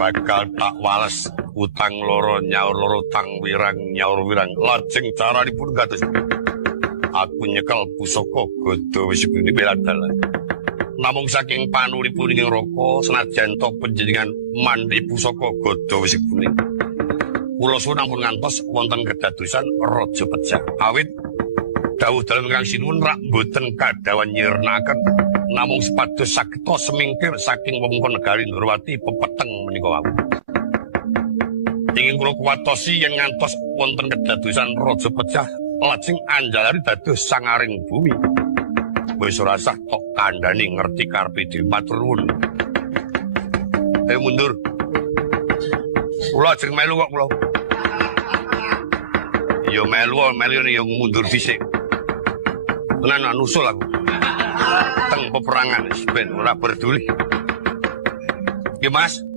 bakal tak wales utang loro nyaur loro tang wirang nyaur wirang lajeng caranipun kados aku nyekel pusaka Gada Wisipuni Beladala namung saking panuripun ing raka senajan to panjenengan mandhi pusaka Gada Wisipuni kula suwun ampun ngantos wonten kedadosan raja pecah awit dawuh dalem Kang Sinuwun rak boten kadawan nyirnaken namung sepados sageta semingkir saking wewengkon negari Ndrawati pepeteng menika wau. Ingin kula kuwatosi yen ngantos wonten kedadosan raja pecah lajeng anjalari dados sangaring bumi. Wis ora sah tok kandhani ngerti karepe dhewe matur nuwun. Mundur. Kula ajeng melu kok kula. Ya melu ya mundur dhisik. Tenan nusul aku. Teng peperangan ben ora peduli. Nggih Mas.